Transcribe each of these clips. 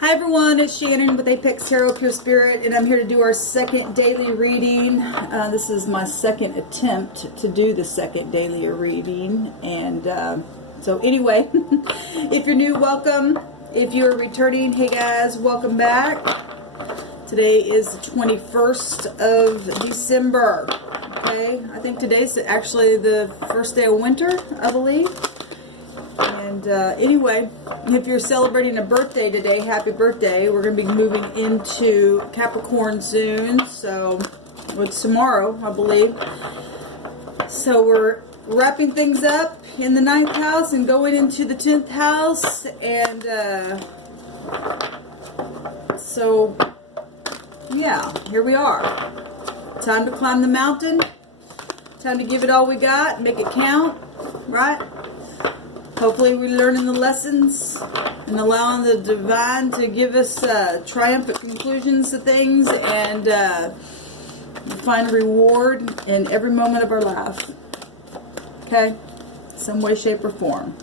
Hi everyone, it's Shannon with Apex Tarot Pure Spirit, and I'm here to do our second daily reading. This is my second attempt to do the second daily reading, and so anyway, if you're new, welcome. If you're returning, hey guys, welcome back. Today is the 21st of December. Okay, I think today's actually the first day of winter, I believe. And anyway, if you're celebrating a birthday today, happy birthday. We're going to be moving into Capricorn soon, so it's tomorrow, I believe. So we're wrapping things up in the 9th house and going into the 10th house, and so yeah, here we are. Time to climb the mountain. Time to give it all we got, make it count, right? Hopefully we're learning the lessons and allowing the divine to give us triumphant conclusions to things, and find a reward in every moment of our life. Okay? Some way, shape, or form.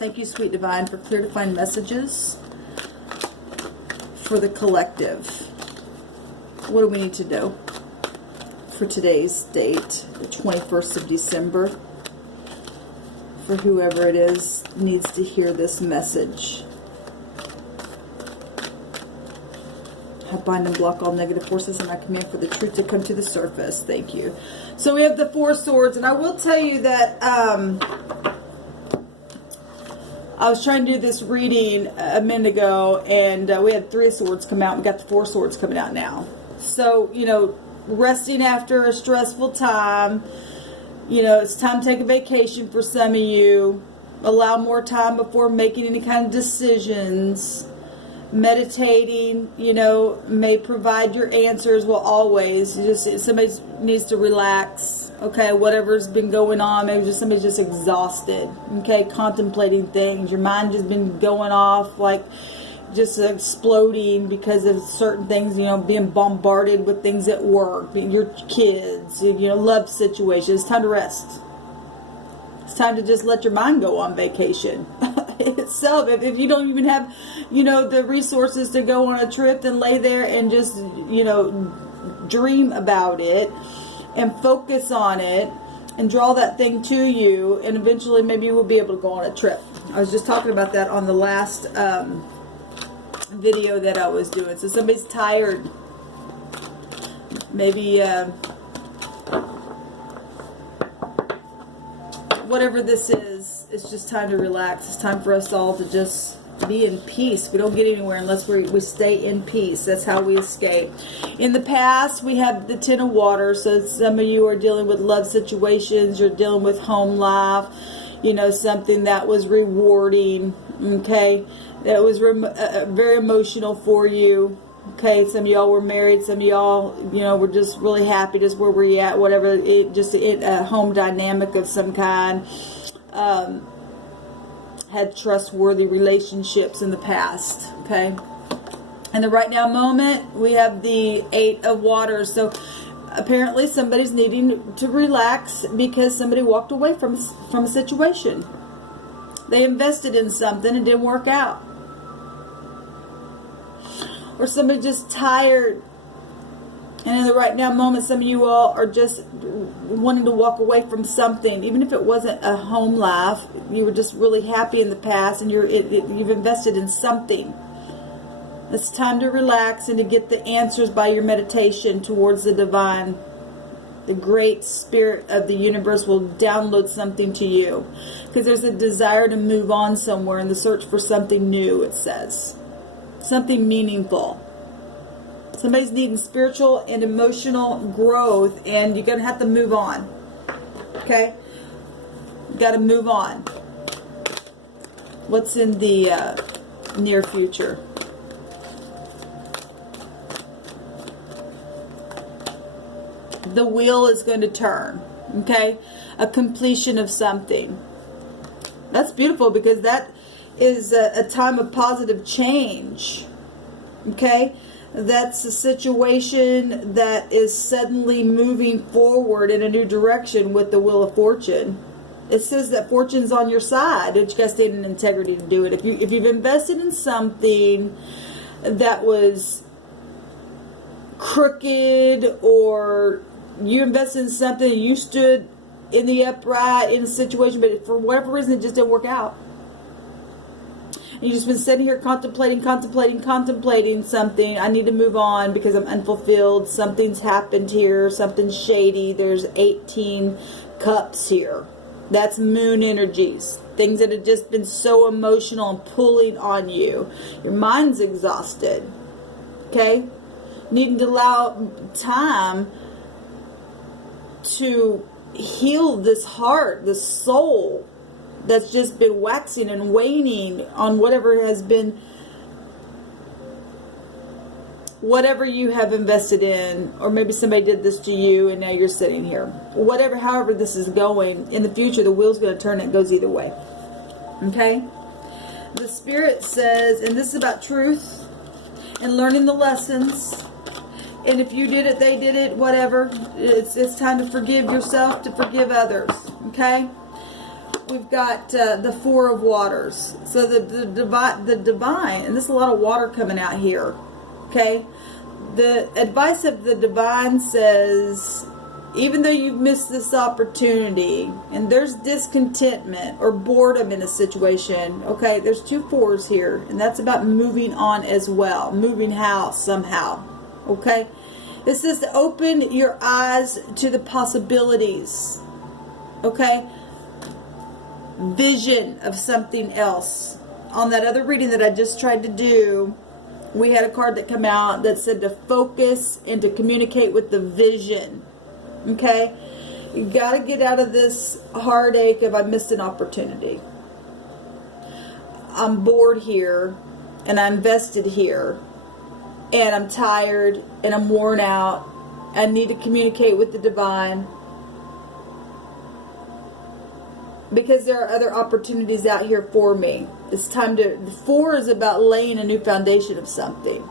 Thank you, sweet divine, for clear to find messages for the collective. What do we need to do for today's date, the 21st of December? For whoever it is needs to hear this message. I bind and block all negative forces, and I command for the truth to come to the surface. Thank you. So we have the Four Swords, and I will tell you that I was trying to do this reading a minute ago, and we had Three of Swords come out. We got the Four Swords coming out now. So, you know, resting after a stressful time. You know, it's time to take a vacation for some of you. Allow more time before making any kind of decisions. Meditating, you know, may provide your answers. Well, always. You just, somebody needs to relax. Okay, whatever's been going on. Maybe just somebody's just exhausted. Okay, contemplating things. Your mind just been going off like just exploding because of certain things, you know, being bombarded with things at work, your kids, you know, love situations. It's time to rest. It's time to just let your mind go on vacation itself. If you don't even have, you know, the resources to go on a trip, then lay there and just, you know, dream about it and focus on it and draw that thing to you, and eventually maybe you will be able to go on a trip. I was just talking about that on the last video that I was doing. So somebody's tired, maybe whatever this is, it's just time to relax. It's time for us all to just be in peace. We don't get anywhere unless we stay in peace. That's how we escape. In the past, we have the Ten of Water. So some of you are dealing with love situations. You're dealing with home life, you know, something that was rewarding. Okay, that was very emotional for you. Okay, some of y'all were married. Some of y'all, you know, were just really happy just where we're at. Whatever, just a home dynamic of some kind. Had trustworthy relationships in the past. Okay, in the right now moment, we have the Eight of Waters. So apparently somebody's needing to relax because somebody walked away from a situation. They invested in something and didn't work out. Or somebody just tired. And in the right now moment, some of you all are just wanting to walk away from something. Even if it wasn't a home life, you were just really happy in the past, and you've invested in something. It's time to relax and to get the answers by your meditation towards the divine. The great spirit of the universe will download something to you. Because there's a desire to move on somewhere in the search for something new, it says. Something meaningful. Somebody's needing spiritual and emotional growth, and you're going to have to move on. Okay? You got to move on. What's in the near future? The wheel is going to turn. Okay? A completion of something. That's beautiful, because that is a time of positive change. Okay? That's a situation that is suddenly moving forward in a new direction with the Wheel of Fortune. It says that fortune's on your side. You got to stand in integrity to do it. If you've invested in something that was crooked, or you invested in something and you stood in the upright in a situation, but for whatever reason it just didn't work out. And you've just been sitting here contemplating something. I need to move on because I'm unfulfilled. Something's happened here. Something's shady. There's 18 cups here. That's moon energies. Things that have just been so emotional and pulling on you. Your mind's exhausted. Okay? Needing to allow time to heal this heart, this soul that's just been waxing and waning on whatever has been, whatever you have invested in, or maybe somebody did this to you and now you're sitting here. Whatever, however this is going, in the future the wheel's going to turn. It goes either way. Okay? The Spirit says, and this is about truth and learning the lessons. And if you did it, they did it, whatever. It's time to forgive yourself, to forgive others. Okay? We've got the Four of Waters. So the divine, and there's a lot of water coming out here. Okay? The advice of the divine says, even though you've missed this opportunity, and there's discontentment or boredom in a situation, okay, there's two fours here, and that's about moving on as well. Moving house somehow. Okay, it says to open your eyes to the possibilities. Okay, vision of something else. On that other reading that I just tried to do, we had a card that came out that said to focus and to communicate with the vision. Okay, you got to get out of this heartache of I missed an opportunity. I'm bored here, and I invested here. And I'm tired, and I'm worn out. I need to communicate with the divine. Because there are other opportunities out here for me. It's time to... The 4 is about laying a new foundation of something.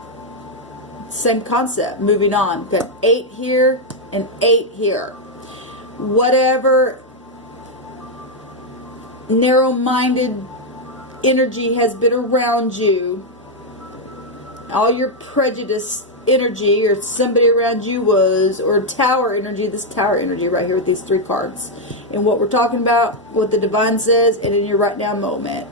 Same concept, moving on. Got 8 here and 8 here. Whatever narrow-minded energy has been around you, all your prejudice energy, or somebody around you was, or tower energy, this tower energy right here with these 3 cards. And what we're talking about, what the divine says, and in your right now moment.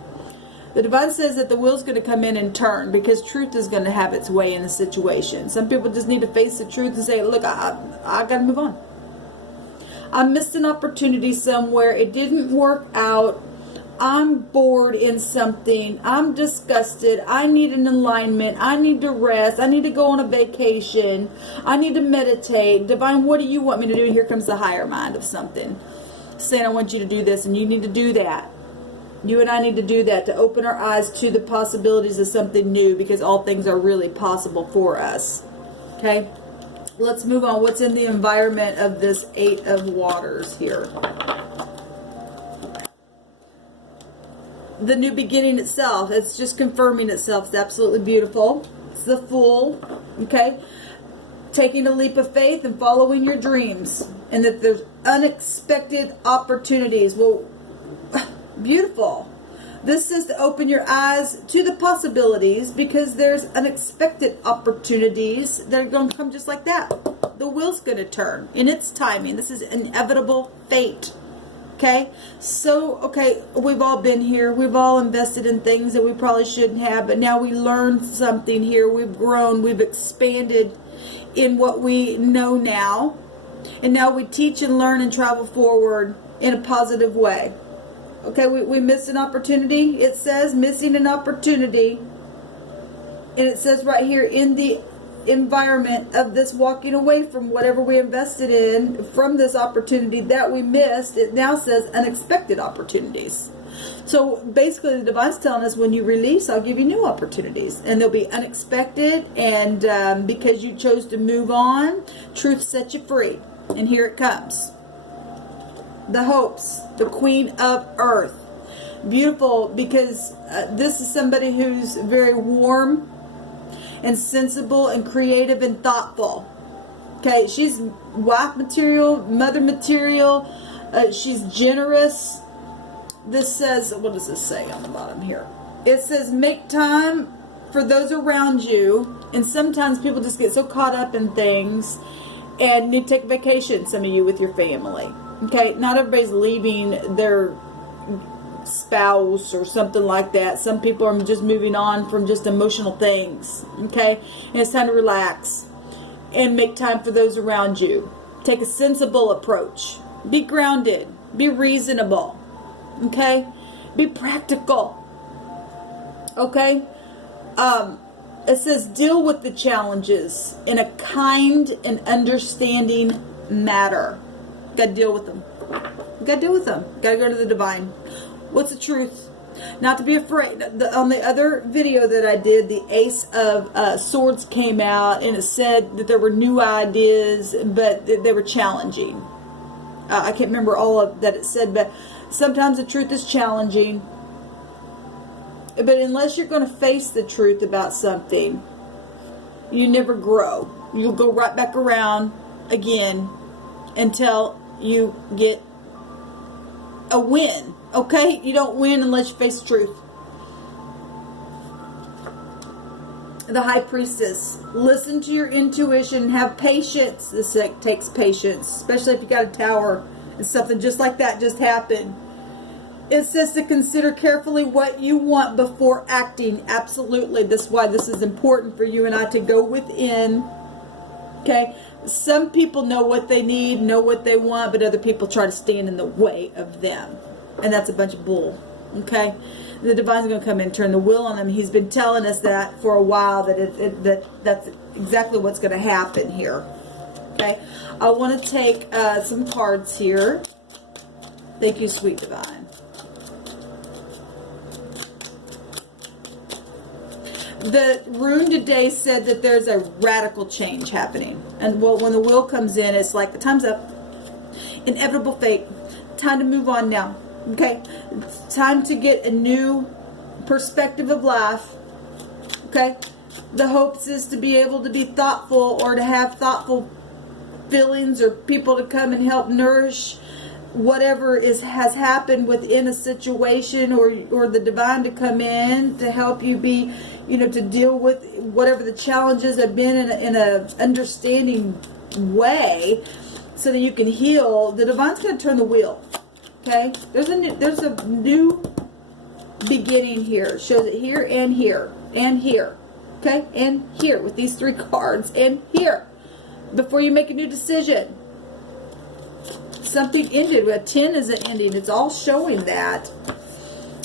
The divine says that the wheel's going to come in and turn because truth is going to have its way in the situation. Some people just need to face the truth and say, look, I got to move on. I missed an opportunity somewhere. It didn't work out. I'm bored in something. I'm disgusted. I need an alignment. I need to rest. I need to go on a vacation. I need to meditate. Divine, what do you want me to do? And here comes the higher mind of something saying, I want you to do this, and you need to do that. You and I need to do that to open our eyes to the possibilities of something new, because all things are really possible for us. Okay? Let's move on. What's in the environment of this 8 of Waters here? The new beginning itself. It's just confirming itself. It's absolutely beautiful. It's the Fool. Okay? Taking a leap of faith and following your dreams. And that there's unexpected opportunities. Well, beautiful. This says to open your eyes to the possibilities, because there's unexpected opportunities that are going to come just like that. The wheel's going to turn in its timing. This is inevitable fate. Okay, so, okay, we've all been here. We've all invested in things that we probably shouldn't have, but now we learned something here. We've grown. We've expanded in what we know now. And now we teach and learn and travel forward in a positive way. Okay, we missed an opportunity. It says missing an opportunity. And it says right here in the environment of this walking away from whatever we invested in, from this opportunity that we missed, it now says unexpected opportunities. So basically the divine's telling us, when you release, I'll give you new opportunities, and they'll be unexpected, and because you chose to move on, truth sets you free. And here it comes. The Hopes, the Queen of Earth. Beautiful, because this is somebody who's very warm and sensible and creative and thoughtful. Okay, she's wife material, mother material. She's generous. This says, what does this say on the bottom here? It says, make time for those around you. And sometimes people just get so caught up in things and need to take vacation, some of you, with your family. Okay, not everybody's leaving their spouse or something like that. Some people are just moving on from just emotional things. Okay, and it's time to relax and make time for those around you. Take a sensible approach. Be grounded. Be reasonable. Okay, be practical. Okay, it says deal with the challenges in a kind and understanding manner. Got to deal with them. Got to deal with them. Got to go to the divine. What's the truth? Not to be afraid. On the other video that I did, the Ace of Swords came out, and it said that there were new ideas, but they were challenging. I can't remember all of that it said, but sometimes the truth is challenging. But unless you're going to face the truth about something, you never grow. You'll go right back around again until you get a win. Okay? You don't win unless you face the truth. The High Priestess. Listen to your intuition and have patience. This takes patience, especially if you got a tower and something just like that just happened. It says to consider carefully what you want before acting. Absolutely. That's why this is important for you and I to go within. Okay? Some people know what they need, know what they want, but other people try to stand in the way of them. And that's a bunch of bull. Okay? The divine's going to come in and turn the wheel on them. He's been telling us that for a while, that that's exactly what's going to happen here. Okay? I want to take some cards here. Thank you, sweet divine. The rune today said that there's a radical change happening. And well, when the wheel comes in, it's like the time's up. Inevitable fate. Time to move on now. Okay? It's time to get a new perspective of life. Okay? The hopes is to be able to be thoughtful, or to have thoughtful feelings, or people to come and help nourish whatever has happened within a situation, or the divine to come in to help you be, to deal with whatever the challenges have been in a understanding way, so that you can heal. The divine's going to turn the wheel. Okay, there's a new beginning here. It shows it here and here and here. Okay, and here with these three cards, and here before you make a new decision. Something ended. A 10 is an ending. It's all showing that.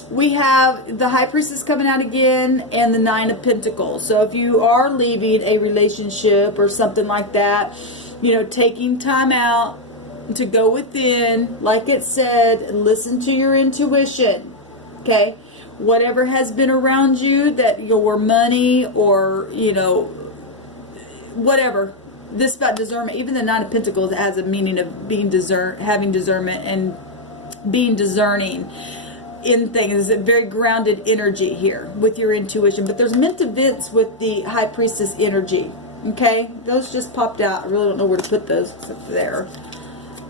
We have the High Priestess coming out again, and the 9 of Pentacles. So if you are leaving a relationship or something like that, taking time out to go within, like it said, listen to your intuition. Okay? Whatever has been around you, that your money or, whatever. This about discernment. Even the 9 of Pentacles has a meaning of being having discernment and being discerning in things. It's a very grounded energy here with your intuition. But there's meant events with the High Priestess energy. Okay? Those just popped out. I really don't know where to put those except there.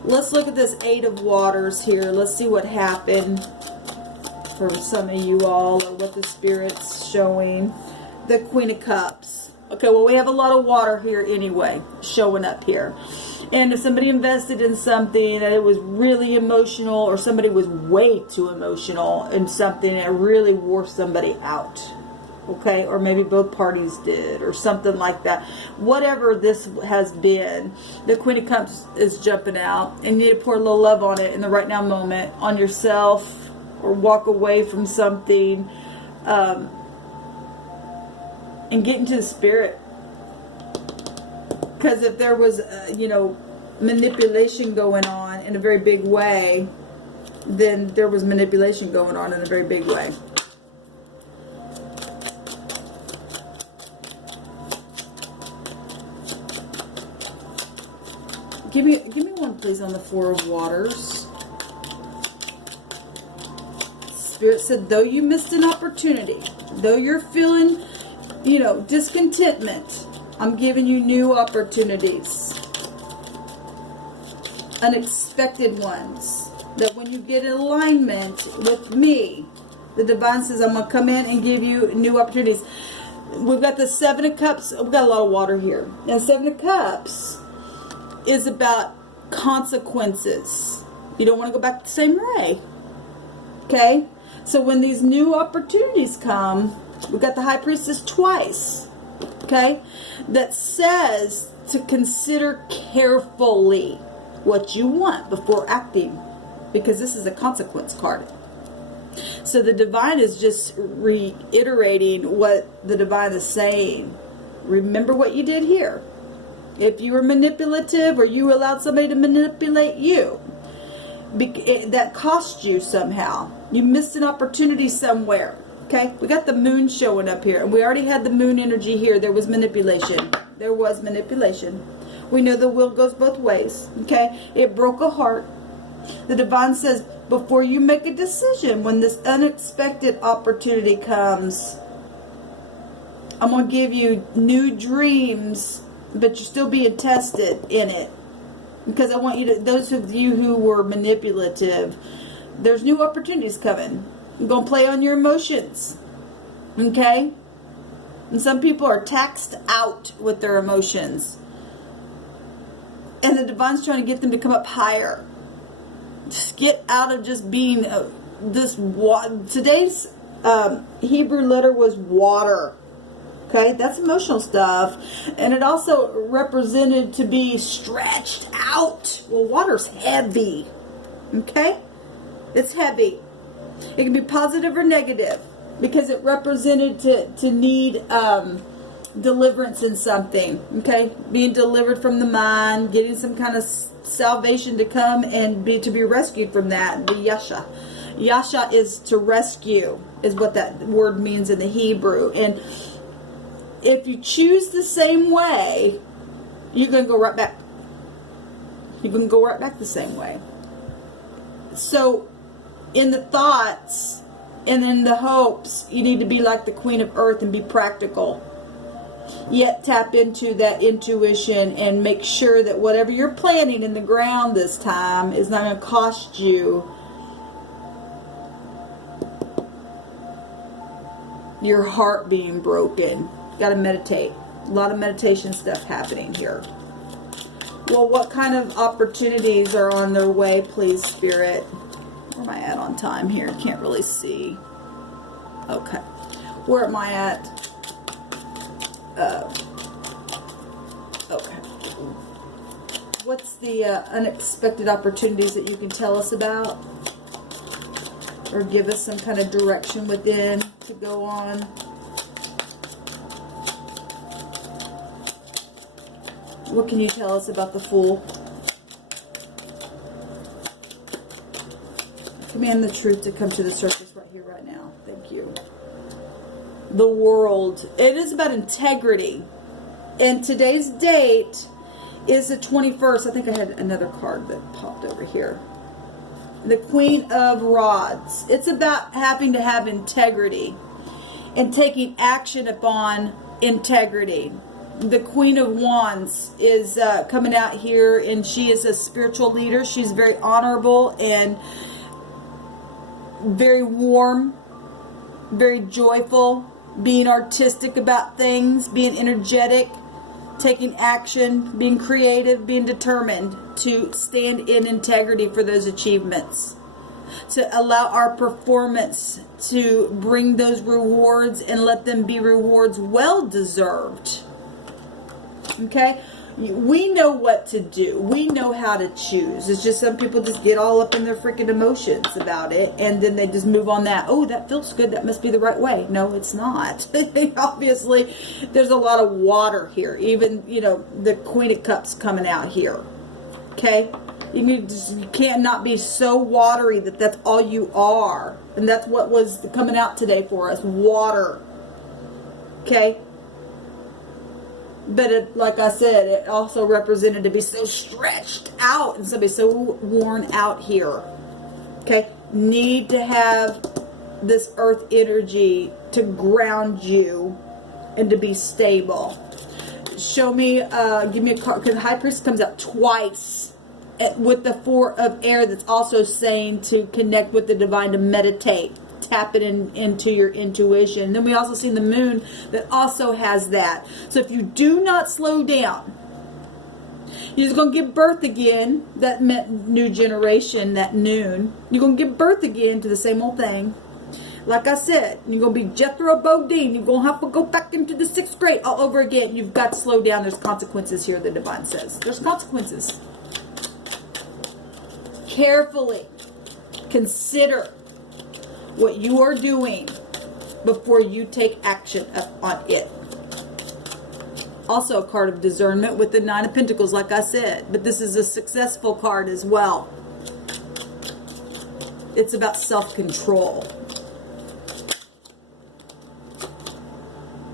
Let's look at this 8 of Waters here. Let's see what happened for some of you all, or what the Spirit's showing. The Queen of Cups. Okay, well, we have a lot of water here anyway, showing up here. And if somebody invested in something that it was really emotional, or somebody was way too emotional in something, and it really wore somebody out. Okay, or maybe both parties did, or something like that. Whatever this has been, the Queen of Cups is jumping out, and you need to pour a little love on it in the right now moment, on yourself, or walk away from something. And get into the Spirit. Because if there was, manipulation going on in a very big way, then there was manipulation going on in a very big way. Give me one, please, on the 4 of Waters. Spirit said, though you missed an opportunity, though you're feeling discontentment, I'm giving you new opportunities. Unexpected ones. That when you get in alignment with me, the divine says, I'm going to come in and give you new opportunities. We've got the Seven of Cups. We've got a lot of water here. Now, Seven of Cups is about consequences. You don't want to go back the same way. Okay? So when these new opportunities come, we've got the High Priestess twice. Okay? That says to consider carefully what you want before acting, because this is a consequence card. So the divine is just reiterating what the divine is saying. Remember what you did here. If you were manipulative or you allowed somebody to manipulate you, that cost you somehow. You missed an opportunity somewhere. Okay, we got the moon showing up here, and we already had the moon energy here. There was manipulation. There was manipulation. We know the will goes both ways. Okay, it broke a heart. The divine says, before you make a decision, when this unexpected opportunity comes, I'm going to give you new dreams, but you're still being tested in it. Because I want you to, those of you who were manipulative, there's new opportunities coming. You're going to play on your emotions. Okay? And some people are taxed out with their emotions. And the divine's trying to get them to come up higher. Just get out of just being this. Today's Hebrew letter was water. Okay, that's emotional stuff. And it also represented to be stretched out. Well, water's heavy. Okay? It's heavy. It can be positive or negative, because it represented to need deliverance in something. Okay? Being delivered from the mind, getting some kind of salvation to come and to be rescued from that. The Yasha. Yasha is to rescue, is what that word means in the Hebrew. And if you choose the same way, you're going to go right back. You're going to go right back the same way. So, in the thoughts and in the hopes, you need to be like the Queen of Earth and be practical. Yet tap into that intuition and make sure that whatever you're planting in the ground this time is not going to cost you your heart being broken. Got to meditate. A lot of meditation stuff happening here. Well, what kind of opportunities are on their way, please, Spirit? Where am I at on time here? Can't really see. Okay. Where am I at? Okay. What's the unexpected opportunities that you can tell us about? Or give us some kind of direction within to go on? What can you tell us about the Fool? Command the truth to come to the surface right here, right now. Thank you. The World. It is about integrity. And today's date is the 21st. I think I had another card that popped over here. The Queen of Rods. It's about having to have integrity and taking action upon integrity. The Queen of Wands is coming out here, and she is a spiritual leader. She's very honorable and very warm, very joyful, being artistic about things, being energetic, taking action, being creative, being determined to stand in integrity for those achievements, to allow our performance to bring those rewards and let them be rewards well deserved. Okay? We know what to do. We know how to choose. It's just some people just get all up in their freaking emotions about it, and then they just move on that. Oh, that feels good. That must be the right way. No, it's not. Obviously, there's a lot of water here. Even, you know, the Queen of Cups coming out here. Okay? You can't not be so watery that that's all you are. And that's what was coming out today for us. Water. Okay? But it, like I said, it also represented to be so stretched out and somebody so worn out here. Okay? Need to have this earth energy to ground you and to be stable. Show me, give me a card, because High Priest comes out twice with the Four of Air, that's also saying to connect with the divine, to meditate, tapping into your intuition. Then we also see the moon that also has that. So if you do not slow down, you're just going to give birth again. That meant new generation, that noon. You're going to give birth again to the same old thing. Like I said, you're going to be Jethro Bodine. You're going to have to go back into the 6th grade all over again. You've got to slow down. There's consequences here, the divine says. There's consequences. Carefully consider what you are doing before you take action on it. Also a card of discernment with the 9 of Pentacles, like I said. But this is a successful card as well. It's about self-control.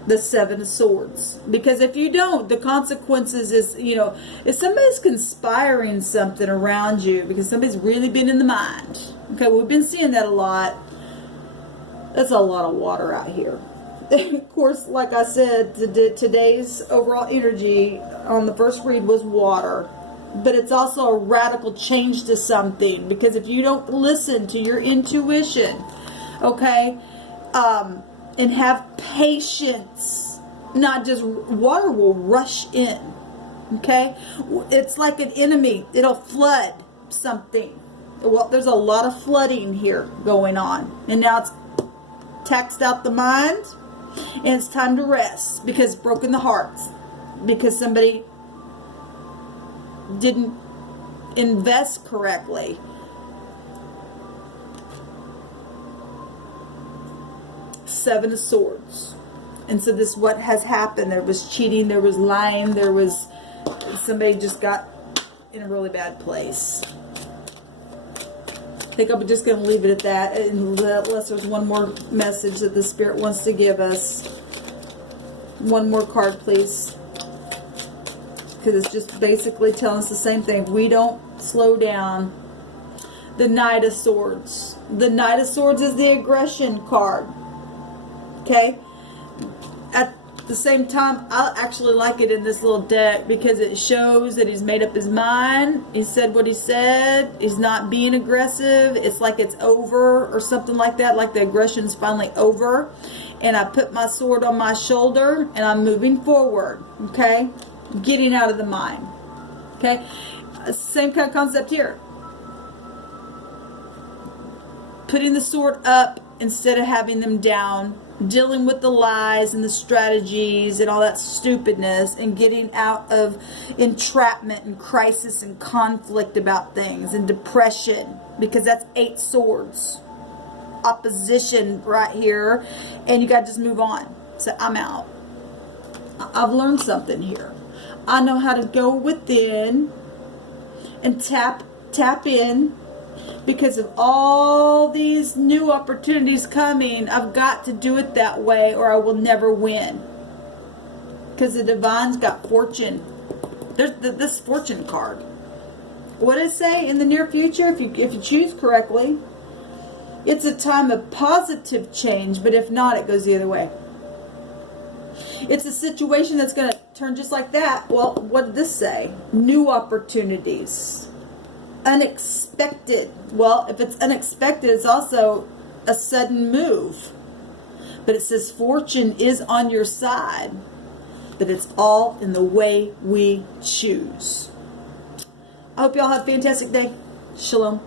The 7 of Swords. Because if you don't, the consequences is, you know, if somebody's conspiring something around you because somebody's really been in the mind. Okay, we've been seeing that a lot. That's a lot of water out here. Of course, like I said, today's overall energy on the first read was water. But it's also a radical change to something. Because if you don't listen to your intuition, okay, and have patience, not just water will rush in, okay? It's like an enemy. It'll flood something. Well, there's a lot of flooding here going on. And now it's taxed out the mind, and it's time to rest because it's broken the hearts. Because somebody didn't invest correctly. Seven of Swords. And so this is what has happened. There was cheating, there was lying, there was somebody just got in a really bad place. I think I'm just going to leave it at that, unless there's one more message that the Spirit wants to give us. One more card, please. Because it's just basically telling us the same thing. If we don't slow down. The Knight of Swords. The Knight of Swords is the aggression card. Okay? At the same time, I actually like it in this little deck because it shows that he's made up his mind. He said what he said. He's not being aggressive. It's like it's over or something like that. Like the aggression's finally over. And I put my sword on my shoulder and I'm moving forward. Okay? Getting out of the mind. Okay? Same kind of concept here. Putting the sword up instead of having them down. Dealing with the lies and the strategies and all that stupidness, and getting out of entrapment and crisis and conflict about things and depression, because that's 8 swords. Opposition right here, and you got to just move on. So I'm out. I've learned something here. I know how to go within and tap in. Because of all these new opportunities coming, I've got to do it that way or I will never win. Because the Divine's got fortune. There's this fortune card. What does it say? In the near future, if you choose correctly, it's a time of positive change, but if not, it goes the other way. It's a situation that's going to turn just like that. Well, what did this say? New opportunities. Unexpected. Well, if it's unexpected, it's also a sudden move. But it says fortune is on your side. But it's all in the way we choose. I hope y'all have a fantastic day. Shalom.